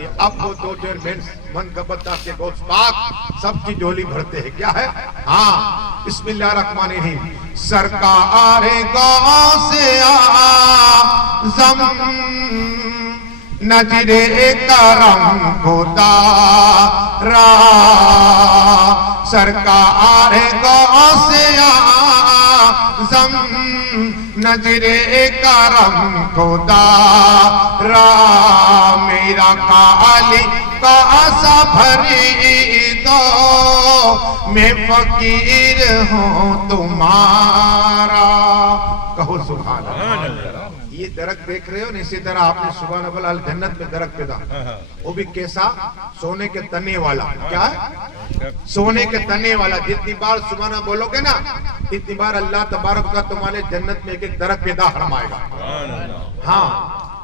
दी। अब वो दो चेयरमैन मन गबत्ता के गोश्त पाक सबकी झोली भरते हैं। क्या है? हाँ, बिस्मिल्लाहिर्रहमानिर्रहीम। सरकार गौसे आज़म नजरे करम खुदारा, सरकार गौसे आज़म नजरे करम खुदारा, मेरा खाली कासा भरी दो, मैं फकीर हूँ तुम्हारा। कहो सुभान अल्लाह। ये दरख्त देख रहे हो ना, इसी तरह आपने सुभान अल्लाह जन्नत में दरख्त पैदा, वो भी कैसा? सोने के तने वाला। क्या है? सोने के तने वाला। जितनी बार सुभान अल्लाह बोलोगे ना, इतनी बार अल्लाह तबारक का तुम्हारे जन्नत में एक एक दरख्त पैदा फरमाएगा। हाँ,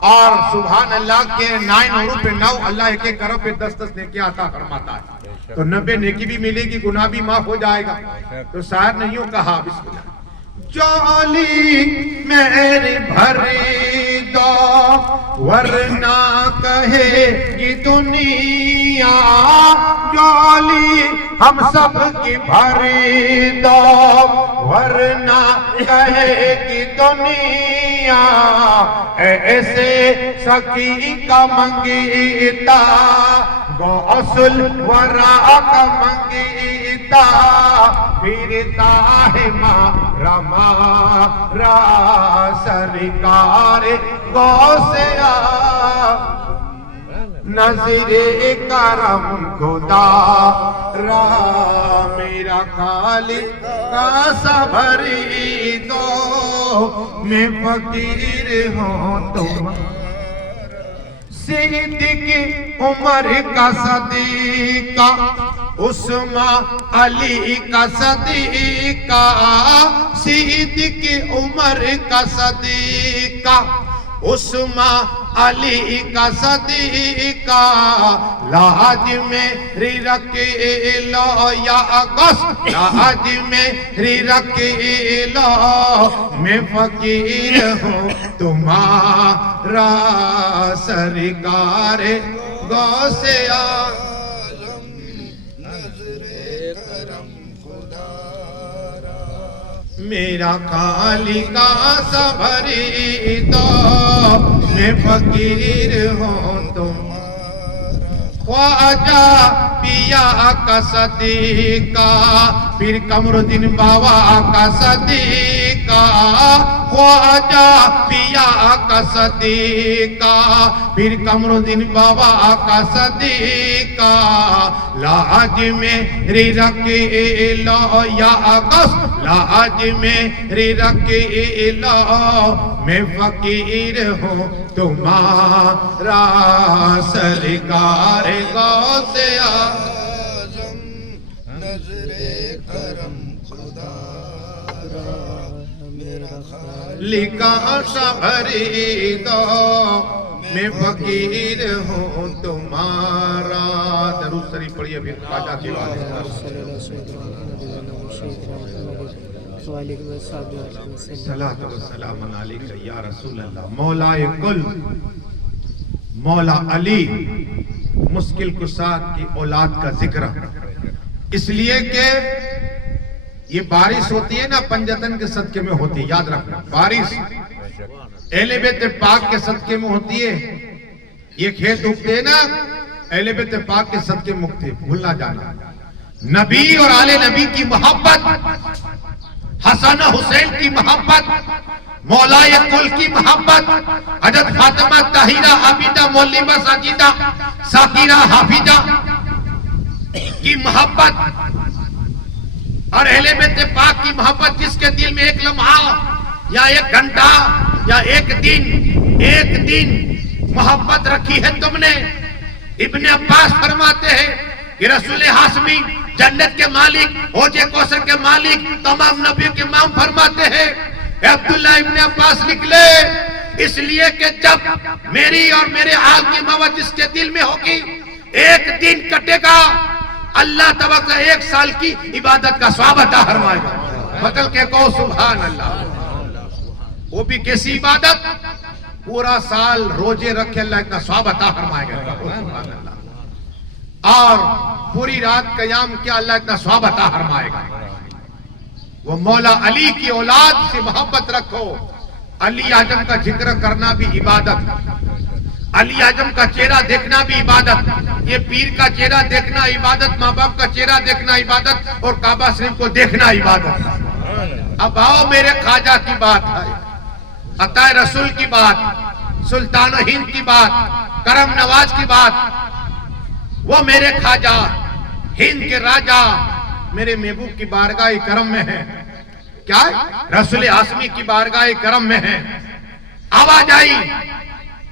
और सुभान अल्लाह के 9 उरूफ पे 9 अल्लाह एक एक अरब पे 10-10 नेकी आता फरमाता है। तो 90 नेकी भी मिलेगी, गुनाह भी माफ हो जाएगा। तो शायर ने यूं कहा, बिस्मिल्लाह, झोली मेरी भरी दो वरना कहेगी दुनिया, झोली हम सब की भरी दो वरना कहेगी दुनिया, ऐसे सकी का मंगीता गौसुल वरा का मंगीता, फिरता है मारा मारा सरकार गौसे नजरे करम खुदारा, मेरा खाली कासा भरी दो, मैं फकीर हूँ तुम। सिद्दीक़ उमर का सदीका, उस्मान अली का सदीका, सिद्दीक़ उमर का सदीका, उस्मान अली का सदीका, लाज में रख लो या अगस, लाज में रख लो, मैं फकीर हूँ तुम्हारा सरकार गौसे आज़म नजरे करम खुदारा, मेरा खाली का सबरी दो, मैं फकीर हूँ तुम। ख्वाजा पिया का सदीका, पीर कमरुद्दीन बाबा का सदीका, ख्वाजा पिया का सदीका, पीर कमरुद्दीन बाबा का सदीका, लाज में रख लो या अगस, लाज में रख लो, मैं फकीर हूँ तुम्हारा सरकार गौसे आज़म नजरे करम खुदारा, मेरा खाली कासा भरी दो, मैं फकीर हूँ तुम्हारा। दरूद शरीफ पढ़िए फिर ख्वाजा की या रसूल अल्लाह। मौलाए कुल मौला अली मुश्किल कुशा की औलाद का जिक्र इसलिए कि ये बारिश होती है ना, पंजतन के सदके में होती है, याद रखना। बारिश अहले बैत पाक के सदके में होती है। ये खेत उगते हैं ना, अहले बैत पाक के सदके में उगते, भूलना जाना। नबी और आले नबी की मोहब्बत, हसन हुसैन की मोहब्बत, मौलाए कुल की मोहब्बत, हजरत फातिमा ताहिरा आबिदा मौलिमा साजिदा साकिरा हाफिजा की मोहब्बत और अहले बैत पाक की मोहब्बत, जिसके दिल में एक लम्हा या एक घंटा या एक दिन मोहब्बत रखी है तुमने। इब्ने अब्बास फरमाते हैं कि रसूल हाशमी जन्नत के मालिक, होजे कौसर के मालिक, तमाम नबियों के इमाम फरमाते हैं। अब्दुल्ला इब्ने अब्बास निकले इसलिए कि जब मेरी और मेरे आल की मोहब्बत इसके दिल में होगी, एक दिन कटेगा, अल्लाह तबारक व 1 साल की इबादत का सवाब अता फरमाएगा। बदल के कहो सुभान अल्लाह। वो भी कैसी इबादत? पूरा साल रोजे रखे अल्लाह इतना स्वाब अता फरमाएगा, और पूरी रात कयाम किया अल्लाह इतना स्वाब अता फरमाएगा। वो मौला अली की औलाद से मोहब्बत रखो। अली आजम का जिक्र करना भी इबादत, अली आजम का चेहरा देखना भी इबादत, ये पीर का चेहरा देखना इबादत, माँ बाप का चेहरा देखना इबादत, और काबा शरीफ को देखना इबादत। अब आओ मेरे ख्वाजा की बात है, अता रसूल की बात, सुल्तान हिंद की बात, करम नवाज की बात। वो मेरे ख्वाजा हिंद के राजा मेरे महबूब की बारगाह करम में है। क्या रसूल आसमी की बारगाह करम में है। आवाज आई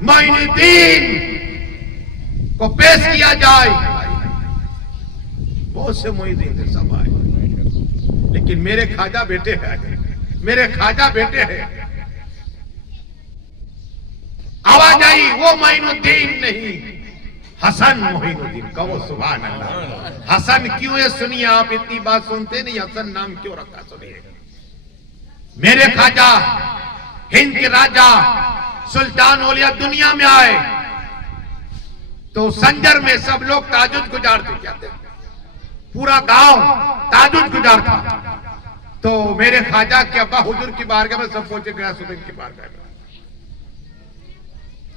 मोइनुद्दीन को पेश किया जाए। बहुत से मोइनुद्दीन सब आए, लेकिन मेरे ख्वाजा बेटे हैं, मेरे ख्वाजा बेटे हैं। आवाज आई वो मोइनुद्दीन नहीं, हसन मोइनुद्दीन। कहो सुभान अल्लाह। हसन क्यों है सुनिए, आप इतनी बात सुनते नहीं, हसन नाम क्यों रखा सुनिए। मेरे ख्वाजा हिंद के राजा सुल्तान औलिया दुनिया में आए तो संजर में सब लोग ताजुद गुजारते, कहते पूरा गांव ताजुद गुजारता। तो मेरे ख्वाजा के अब्बा हुजूर की बारगाह में सब पहुंचे, गया सुबह की बारगाह में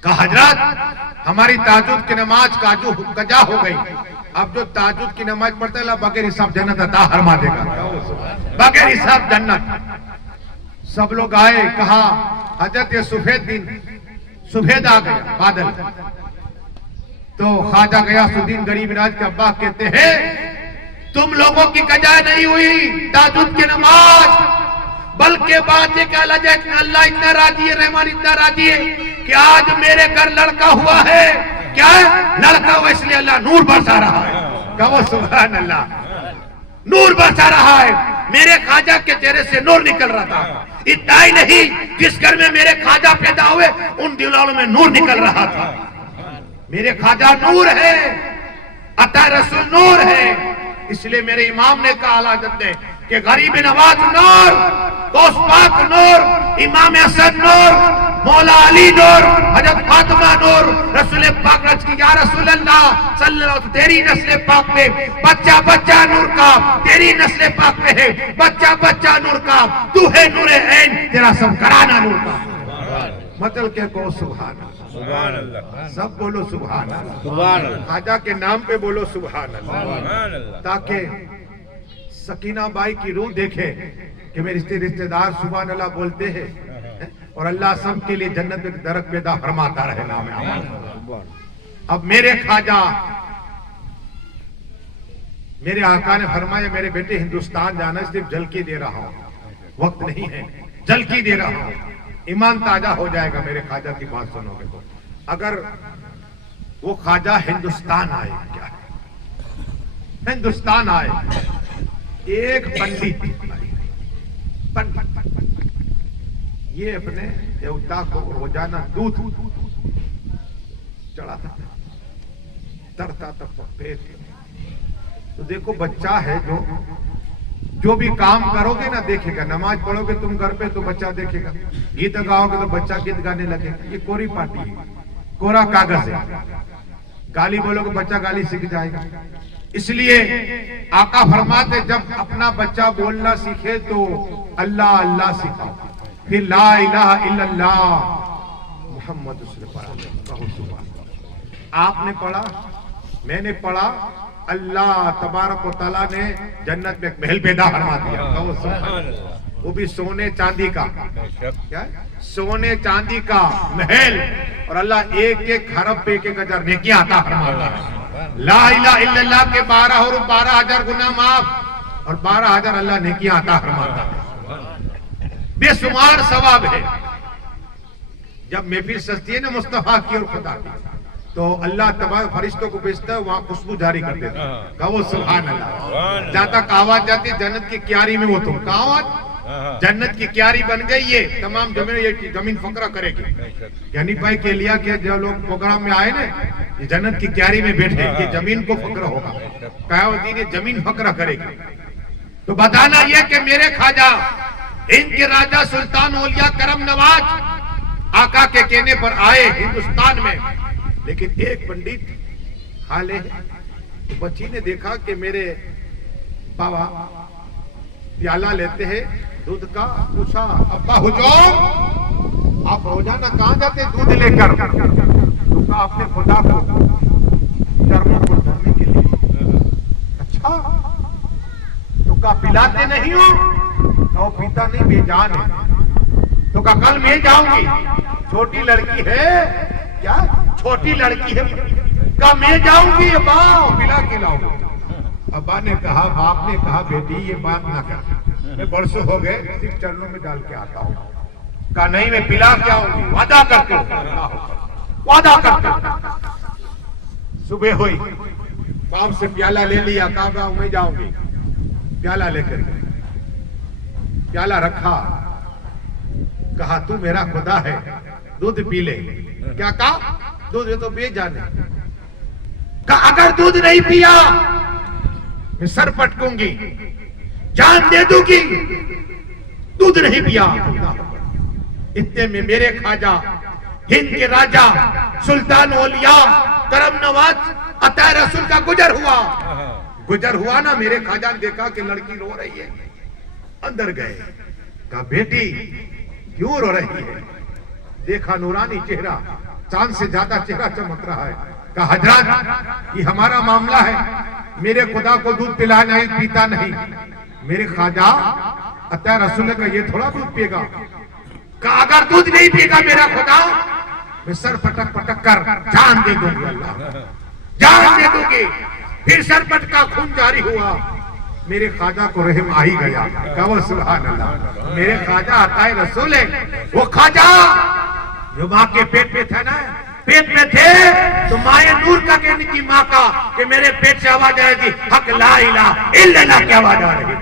कहा हजरत हमारी ताजुद की नमाज कजा हो गई। अब जो ताजुद की नमाज पढ़ते हैं बगैर हिसाब जन्नत अता फरमा देगा, बगैर हिसाब जन्नत। सब लोग आए, कहा हजरत ये सुफेद आ गया बादल। तो ख्वाजा गयासुद्दीन गरीब नवाज के अब्बा कहते हैं तुम लोगों की कजा नहीं हुई ताजुद की नमाज, बल्कि बात ये कहला जाए कि अल्लाह इतना राजी है, रहमान इतना राजी है कि आज मेरे घर लड़का हुआ है। क्या लड़का हुआ इसलिए अल्लाह नूर बरसा रहा है। कहो सुभान अल्लाह, नूर बरसा रहा है। मेरे ख्वाजा के चेहरे से नूर निकल रहा था। इतना ही नहीं, जिस घर में मेरे ख्वाजा पैदा हुए उन दिलों में नूर निकल रहा था। मेरे ख्वाजा नूर है, अता रसूल नूर है। इसलिए मेरे इमाम ने कहा आलाजत ने कि गरीब नवाज नूर, गौस पाक नूर, इमाम हसन नूर, मौला अली नूर, हजरत फातिमा नूर। रसूल पाक रज की या रसूल अल्लाह सल्लल्लाहु अलैहि, तेरी नस्ल पाक में बच्चा बच्चा नूर का, तेरी नस्ल पाक में है बच्चा बच्चा नूर का, तू है नूर ऐन, तेरा सब कराना नूर का। मतलब क्या कहो सुभान अल्लाह, सब बोलो सुभान अल्लाह, ख्वाजा के नाम पे बोलो सुभान अल्लाह, ताकि सकीना बाई की रूह देखे कि मेरे रिश्तेदार सुभान अल्लाह बोलते हैं, और अल्लाह सब के लिए जन्नत में दरक पैदा फरमाता रहे नाम है। अब मेरे ख्वाजा, मेरे आका ने फरमाया मेरे बेटे हिंदुस्तान जाना, सिर्फ झलकी दे रहा हूं, वक्त नहीं है, झलकी दे रहा हूं। ईमान ताजा हो जाएगा मेरे ख्वाजा की बात सुनोगे तो। अगर वो ख्वाजा हिंदुस्तान आए, क्या हिंदुस्तान आए, एक पंडित ये अपने देवता को रोजाना दूध चढ़ाता, तरता तक पेट। तो देखो बच्चा है, जो भी काम करोगे ना देखेगा। नमाज पढ़ोगे तुम घर पे तो बच्चा देखेगा, गीत गाओगे तो बच्चा गीत गाने लगेगा। ये कोरी पार्टी है, कोरा कागज है। गाली बोलोगे बच्चा गाली सीख जाएगा। इसलिए आका फरमाते जब अपना बच्चा बोलना सीखे तो अल्लाह अल्लाह सिखाओ, फिर ला इलाहा इल्लल्लाह मोहम्मद आपने पढ़ा, मैंने पढ़ा, अल्लाह तबारक व तआला ने जन्नत में एक महल पैदा फरमा दिया, वो भी सोने चांदी का। क्या सोने चांदी का महल, और अल्लाह एक एक खरब पे 1,000 नेकियां अता फरमाता है। ला इलाहा इल्लल्लाह के 12 और 12,000 गुनाह माफ, और 12,000 अल्लाह नेकियां अता फरमाता है। बेशुमार सवाब है। जब महफिल सजती है ना मुस्तफा की और खुदा की, तो अल्लाह तबारक फरिश्तों को भेजता है, वहां खुशबू जारी कर देता है। कहो सुभान अल्लाह। जहां तक आवाज जाती है जन्नत की क्यारी में, वो तुम का आवाज जन्नत की क्यारी बन गई। ये तमाम जमीन फकरा करेगी। यानी भाई के लिया कि जो लोग प्रोग्राम में आए ना, ये जन्नत की क्यारी में बैठे, ये जमीन को फकरा होगा, कयामत दिन जमीन फकरा करेगी। तो बताना यह कि मेरे ख्वाजा इनके राजा सुल्तान औलिया करम नवाज आका के कहने पर आए हिंदुस्तान में, लेकिन एक पंडित हाले तो बच्ची ने देखा कि मेरे बाबा प्याला लेते हैं दूध का। पूछा, अब्बा हुजूर आप रोजाना कहां जाते दूध लेकर? तो कहा, अपने खुदा को चरणों को धरने के लिए। अच्छा, तो कहा पिलाते नहीं हो? तो पीता नहीं, बेजान है। तो कहा कल मैं जाऊंगी, छोटी लड़की है। क्या छोटी लड़की है? कहा मैं जाऊंगी अब्बा, पिला के लाऊंगा। अब्बा ने कहा, बाप ने कहा, बेटी ये बात ना कर, मैं बरसों हो गए सिर्फ चरणों में डाल के आता हूँ। कहा नहीं, मैं पिला के आऊंगी, वादा करते हो, वादा करते हो। सुबह हुई, बाप से प्याला ले लिया, कहा मैं जाऊंगी। प्याला लेकर गई, प्याला रखा, कहा तू मेरा खुदा है, दूध पी ले। क्या कहा? दूध तो बेजाने। कहा अगर दूध नहीं पिया मैं सर पटकूंगी, जान दे दूंगी। दूध नहीं पिया। इतने में मेरे खाजा हिंद के राजा सुल्तान औलिया करम नवाज अता रसूल का गुजर हुआ ना। मेरे खाजा ने देखा कि लड़की रो रही है, अंदर गए। कहा बेटी क्यों रो रही है? देखा नूरानी चेहरा, चांद से ज्यादा चेहरा चमक रहा है। कहा हजरत ये हमारा मामला है, मेरे खुदा को दूध पिला नहीं, पीता नहीं। मेरे खाजा अता रसूल का ये थोड़ा दूध पिएगा। कहा अगर दूध नहीं पिएगा मेरा खुदा, मैं सर पटक पटक कर जान दे दूंगी, अल्लाह जान दे दूंगी। फिर सर पटका, खून जारी हुआ। मेरे खाजा को रहम आ ही गया। कहो सुभान अल्लाह। मेरे खाजा अता रसूल है, वो खाजा जो माँ के पेट में था ना, पेट में थे तो माए नूर का कहने की माँ का कि मेरे पेट से आवाज आएगी हक ला इलाहा इल्लल्लाह की आवाज आ रही है।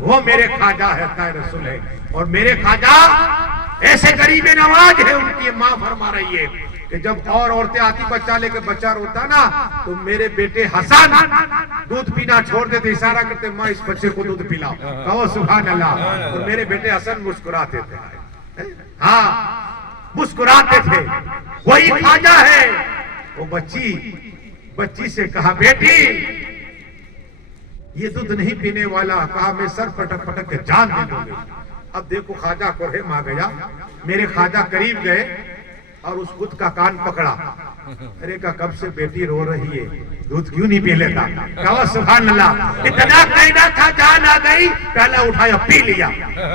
वो मेरे खाजा है, अता रसूल है। और मेरे खाजा ऐसे गरीब नवाज है, उनकी माँ फरमा रही है कि जब और औरतें आती बच्चा लेकर, बच्चा रोता ना, तो मेरे बेटे हसन दूध पीना छोड़ देते, इशारा करते माँ इस बच्चे को दूध पिलाओ। कहो सुभान अल्लाह। और मेरे बेटे हसन मुस्कुराते थे, हाँ मुस्कुराते थे। वही खाजा है। वो बच्ची से कहा बेटी ये दूध नहीं पीने वाला। कहा मैं सर पटक पटक के जान दे दूंगी। अब देखो खाजा को रहम आ गया। मेरे खाजा करीब गए और उस खुद का कान पकड़ा। अरे का कब से बेटी रो रही है, दूध क्यों नहीं पी लेता? कहा सुभान अल्लाह। इतना कहना था, जान आ गई, पहला उठाया पी लिया।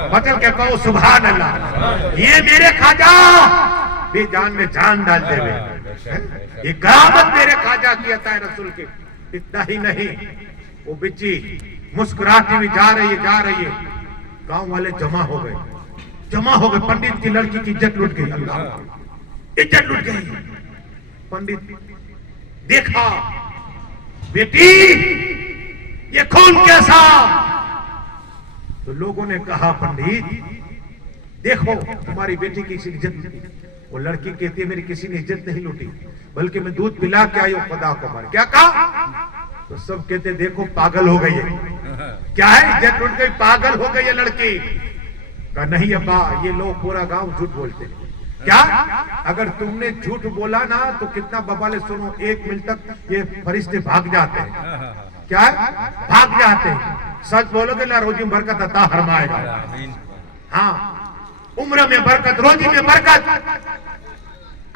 बदल के कहो सुभान अल्लाह। ये मेरे खाजा भी जान में जान डाल दे रहे। ये करामत मेरे खाजा की अता रसूल की। इतना ही नहीं, वो बिच्ची मुस्कुराती हुई जा रही है। गांव वाले जमा हो गए। पंडित की लड़की की इज्जत लुट गई। अल्लाह, इज्जत लुट गई। पंडित देखा, बेटी ये खून कैसा? तो लोगों ने कहा पंडित देखो तुम्हारी बेटी की किसी इज्जत नहीं। वो लड़की कहती है मेरी किसी ने इज्जत नहीं लूटी, बल्कि मैं दूध पिला के आई हूं खुदा को मार। क्या कहा? तो सब कहते देखो पागल हो गई है। क्या है? इज्जत लूट गई, पागल हो गई है लड़की। कहा नहीं अब्बा, ये लोग पूरा गांव झूठ बोलते हैं। क्या? अगर तुमने झूठ बोला ना तो कितना बवाले सुनो, 1 मिनट तक ये फरिश्ते भाग जाते हैं। क्या है? भाग जाते हैं। सच बोलोगे ना रोजी में बरकत अता फरमाएगा। हाँ, उम्र में बरकत, रोजी में बरकत।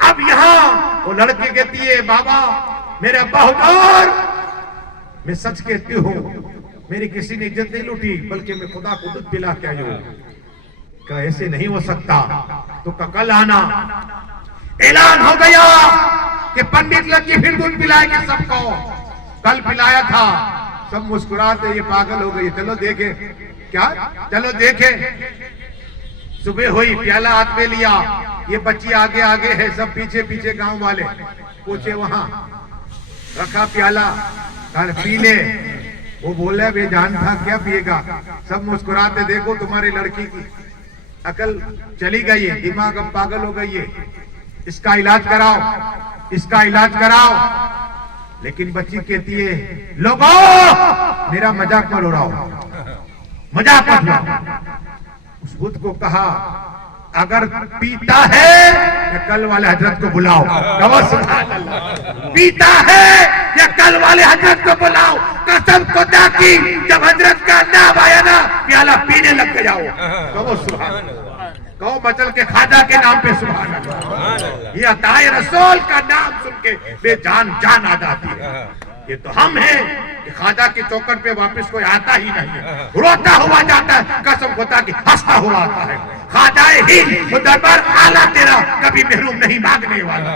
अब यहाँ वो लड़की कहती है बाबा मेरे अब्बा हुजूर मैं सच कहती हूँ, मेरी किसी ने इज्जत नहीं लूटी, बल्कि मैं खुदा को दूध पिला के आई हूँ। ऐसे नहीं हो सकता। तो कल आना। ऐलान हो गया कि पंडित लड़की फिर दूध पिलाएगी सबको। कल पिलाया था, सब मुस्कुराते, ये पागल हो गई, चलो देखे। क्या? चलो देखे। सुबह हुई, प्याला हाथ में लिया, ये बच्ची आगे आगे है, सब पीछे पीछे गांव वाले। पूछे वहां रखा प्याला, पी ले। वो बोला बेजान था, क्या पिएगा? सब मुस्कुराते, देखो तुम्हारी लड़की की अकल चली गई है, दिमाग अब पागल हो गई है, इसका इलाज कराओ, इसका इलाज कराओ। लेकिन बच्ची कहती है लोगों मेरा मजाक मत उड़ाओ, मजाक मत उड़ाओ। उस बुद्ध को कहा अगर पीता है या कल वाले हजरत को बुलाओ, सुभान अल्लाह। पीता है या कल वाले हजरत को बुलाओ, कसम खुदा की जब हजरत का नाम आया ना प्याला पीने लग के जाओ, कहो सुभान अल्लाह। कहो मचल के खाजा के नाम पे सुभान अल्लाह। ये अताए रसूल का नाम सुन के बेजान जान आ जाती है। ये तो हम हैं कि खाजा की चौकट पे वापस कोई आता ही नहीं है, रोता हुआ जाता है, कसम खुदा की हंसता हुआ आता है। खाजाए ही तो दरबार आला तेरा कभी महरूम नहीं मांगने वाला।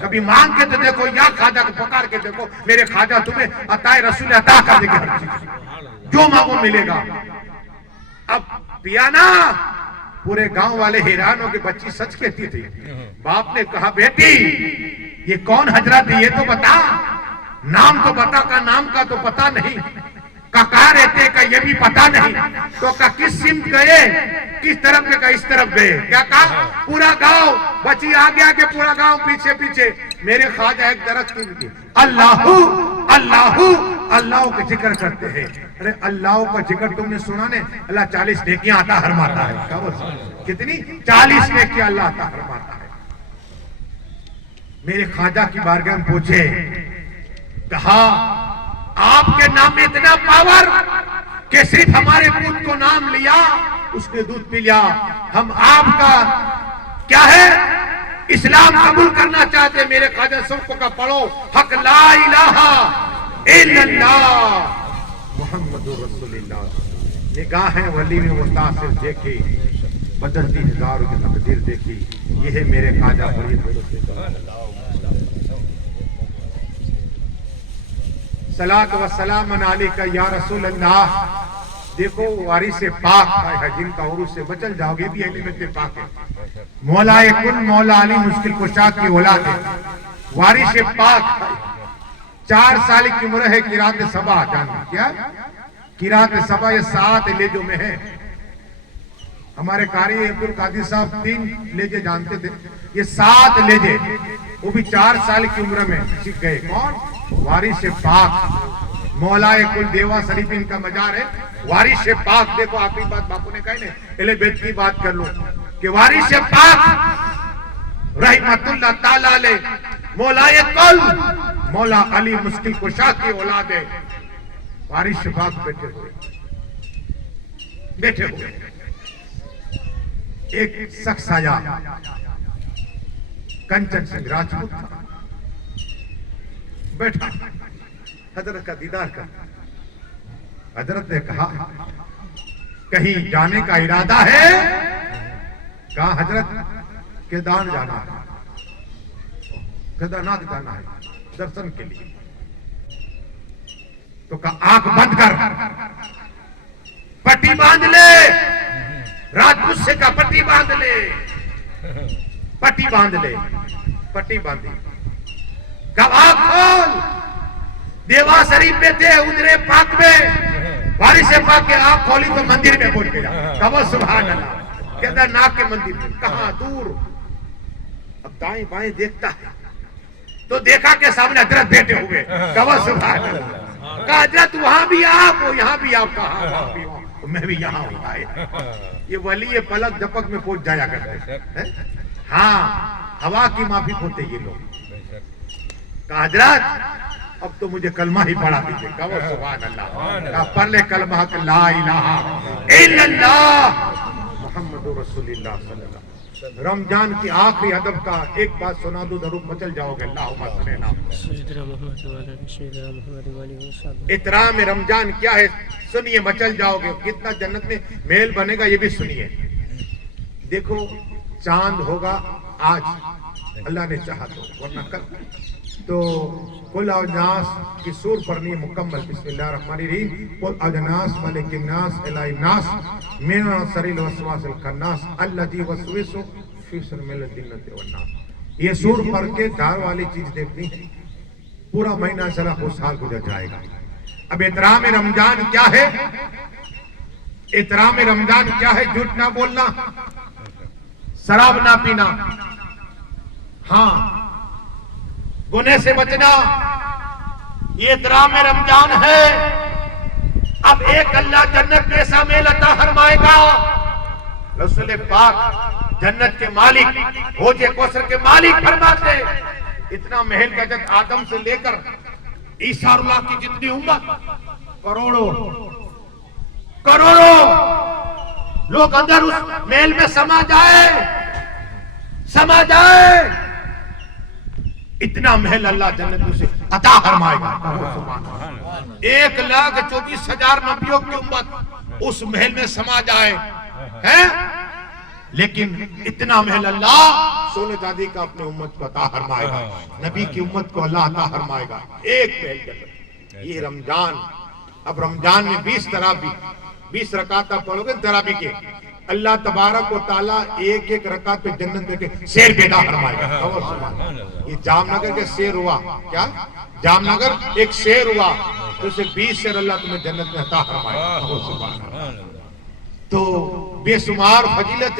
कभी मांग के तो देखो, या खाजा को पुकार के देखो, मेरे खाजा तुम्हें अताए रसूल अता कर देंगे, हर चीज जो मांगो मिलेगा। अब पिया ना, पूरे गांव वाले हैरान हो के बच्ची सच कहती थी। बाप ने कहा बेटी ये कौन हजरत है, ये तो बता, नाम तो बता। का नाम का तो पता नहीं, कहाँ रहते का ये भी पता नहीं। तो का किस सिम गए, किस तरफ गए, इस तरफ गए। क्या कहा? पूरा गांव, बची आगे आगे, पूरा गांव पीछे पीछे। मेरे ख्वाजा एक दरख्त की अल्लाहू अल्लाहू अल्लाह का जिक्र करते हैं। अरे अल्लाह का जिक्र तुमने सुना ने? अल्लाह 40 नेकियां आता हरमाता है। क्या बोल, कितनी? 40 नेकियां अल्लाह आता हरमाता है। मेरे ख्वाजा की बारगाह में पूछे, कहा आपके नाम में इतना पावर कि सिर्फ हमारे पुत्र को नाम लिया, उसने दूध पी लिया। हम आपका क्या है इस्लाम कबूल करना चाहते। मेरे ख्वाजा सबको का पढ़ो, हक ला इलाहा इल्लल्लाह मुहम्मदुर रसूलुल्लाह। निगाहें वली में मुतासिर देखी, बदलती निगाहों की तकदीर देखी। ये है मेरे ख्वाजा फरीद। सलात व सलाम अलैका या रसूल अल्लाह। देखो वारिस पाक है जिनका उर्स से बचल जाओगे भी अहले बैत पाक है। मौलाए कुल मौला अली मुश्किल कुशा की औलाद है, वारिस पाक। 4 साल की उम्र है। किरात सबा जानना क्या? किरात सबा ये 7 लेजों में है। हमारे कारी अब्दुल कादिर साहब 3 लेजे जानते थे, ये 7 लेजे, वो भी 4 साल की उम्र में सीख गए। कौन? वारिस पाक मौलाए कुल देवा शरीफ इनका मजार है। वारिस पाक, देखो आखिरी बात बापू ने कही ना, पहले बेद की बात कर लो कि वारिस पाक रहमतुल्लाह ताला अलैह मौलाए कुल मौला अली मुश्किल कुशा की औलाद है। वारिस पाक बैठे हुए एक शख्स आया, कंचन सिंह राजपूत था, बैठा, हजरत का दीदार कर। हजरत ने कहा कहीं जाने का इरादा है? कहा हजरत केदार जाना है, केदारनाथ जाना है दर्शन के लिए। तो कहा आंख बंद कर, पट्टी बांध ले, राजपूत से का पट्टी बांध ले, पट्टी बांध ले। पट्टी बांधी, आंख खोल। देवा शरीफ में थे, उजरे पाक में वारिस पाक के आंख खोली तो मंदिर में पहुंच गया। कहो सुभान अल्लाह। केदारनाथ के मंदिर में, कहां दूर। अब दाएं बाएं देखता है तो देखा के सामने हजरत बैठे हुए। कहो सुभान अल्लाह। कहा हजरत वहां भी आप, वो यहां भी आप। कहा वहां भी आप, मैं भी यहां हूं। ये वली ये पलक झपक में पहुंच जाया करते। हाँ, हवा की माफी होते ये लोग। कहा हजरत अब तो मुझे कलमा ही पढ़ा दीजिए। कहो सुभान अल्लाह। पढ़ ले कलमा ला इलाहा इल्लल्लाह मुहम्मदुर रसूलुल्लाह सल्लल्लाहु अलैहि वसल्लम। रमजान की आखिरी अदब का एक बात सुना दो, जरूर मचल जाओगे। इतराम रमजान क्या है सुनिए, मचल जाओगे। कितना जन्नत में मेल बनेगा ये भी सुनिए। देखो चांद होगा आज, अल्लाह ने चाहा तो, वरना कल। तो कुल अजनास की सूर पढ़नी है मुकम्मल। बिस्मिल्लाहिर्रहमानिर्रहीम। कुल अजनास मलिकिन नास इलाहिन नास मिन शरिल वसवासिल खन्नास अल्लज़ी वसविसु फी सुदूरिल जिन्नति वन नास। ये सूर पढ़ के दार वाली चीज देखनी है, पूरा महीना चला खुशहाल गुजर जाएगा। अब एहतराम रमजान क्या है? एहतराम रमजान क्या है? झूठ ना बोलना, शराब ना पीना, हाँ, गुनाह से बचना, ये एहतराम रमजान है। अब एक अल्लाह जन्नत में ऐसा मेल अता फरमाएगा। रसूल पाक जन्नत के मालिक, हौज कौसर के मालिक फरमाते इतना महल का जब आदम से लेकर ईसा अल्लाह की जितनी उम्मत, करोड़ों करोड़ों लोग अंदर उस महल में समा जाए, इतना महल अल्लाह जन्नत से अता फरमाएगा। 1,24,000 नबियों की उम्मत उस महल में समा जाए, हैं? लेकिन इतना महल अल्लाह सोने चांदी का अपने उम्मत को अता फरमाएगा, नबी की उम्मत को अल्लाह अता फरमाएगा। एक महल जन्नत। ये रमजान, अब रमजान में 20 रकात आप पढ़ोगे तरावी के, अल्लाह तबारक व तआला एक एक रकात पे जन्नत में के शेर पैदा फरमाएगा। ये जामनगर के शेर हुआ क्या? जामनगर एक शेर हुआ तो उसे 20 शेर अल्लाह तुम्हें जन्नत में अता फरमाएगा। तो बेशुमार फजीलत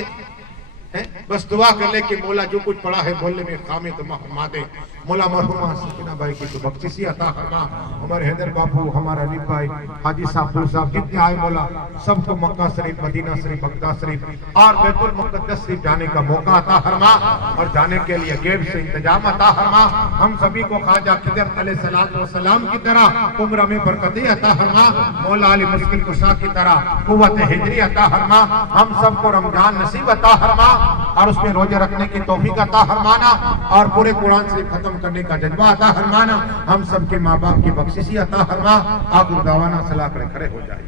है। बस दुआ कर ले कि मौला जो कुछ पड़ा है मोहल्ले में खामे तो फरमा दे। मौला मरहुमा सकीना भाई की तो बख्शिशी अता फरमा, हमारे हैदर बापू, हमारे अली भाई, हाजी साहब जितने आए मौला सबको मक्का शरीफ, मदीना शरीफ, बगदाद शरीफ और बैतुल मुक़द्दस शरीफ जाने का मौका अता फरमा और जाने के लिए गेब से इंतजाम अता फरमा। हम सभी को ख्वाजा खिज़र अलैहिस्सलाम की तरह उम्र में बरकतें अता फरमा, मौला अली मुश्किल कुशा की तरह कुव्वत हिजरी अता फरमा। हम सबको रमजान नसीब अता फरमा और उसमें रोजे रखने की तौफीक अता फरमाना और पूरे कुरान शरीफ खत्म करने का जज्बा अता फरमाना। हम सबके माँ बाप की बख्शिशी अता फरमा। आखिर दावाना सलाह खड़े हो जाए।